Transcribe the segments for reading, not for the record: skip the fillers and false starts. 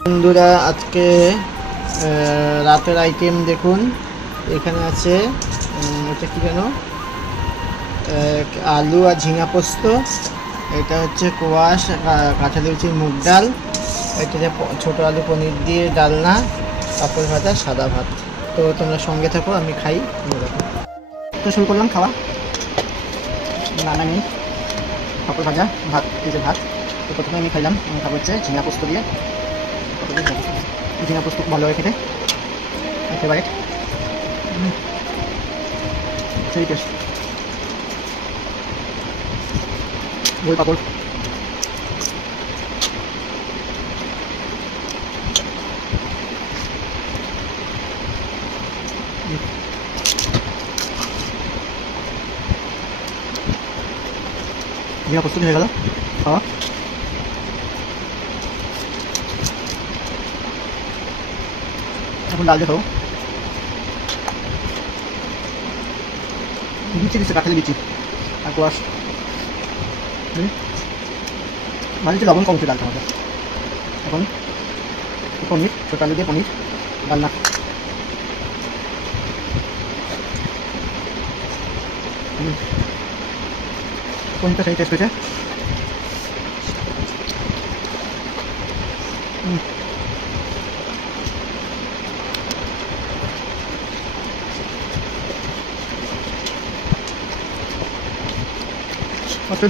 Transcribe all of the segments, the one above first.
বন্ধুরা আজকে রাতের আইটেম দেখুন। এখানে আছে এটা কি যেন আলু আর ঝিঙা পোস্ত। এটা হচ্ছে কোয়াশ কাঁচা লুচির মুগ ডাল। এটা ছোটো আলু পনির দিয়ে ডালনা, পাঁপড় ভাজা, সাদা ভাত। তো তোমরা সঙ্গে থাকো, আমি খাই। তো শুরু করলাম খাওয়া। নানা নেই, পাঁপড় ভাজা, ভাত, এই যে ভাত। তো প্রথমে আমি খাইলাম, আমি খাবো হচ্ছে ঝিঙা পোস্ত দিয়ে। ঝিঙা পোস্ত খুব ভালো হয় খেতে, ফেভারিট, সেই টেস্ট। গোল পাঁপড়, ঝিঙা পোস্ত হয়ে গেল খাওয়া। এখন ডাল দিয়ে খাবো। বিচি দিচ্ছে, কাঁঠালি বিচি আর কোয়াশ। মানে হচ্ছে লবণ কমছে ডালটা আমাদের। এখন পনির, ছোটো আলু দিয়ে পনির ডালনা। পনিরটা সেই টেস্ট হয়েছে।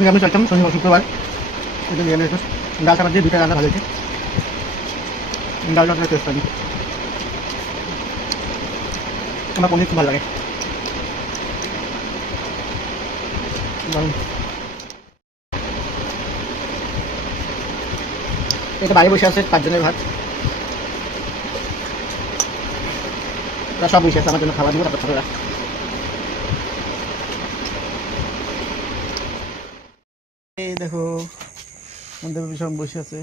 নিরামিষ আইটেম, শনিবার শুক্রবার এটা নিরামিষ। ডাল চাপা দিয়ে দুটো রান্না ভালো হয়েছে। ডালটা টেস্ট পাবি। আমার পনির খুব ভালো লাগে। এটা বাইরে বসে আছে 5 জনের ভাত। ওরা সব বসে আছে, আমার জন্য খাবার দিব, তারপর খাবে। এই দেখো আমাদের সব বসে আছে।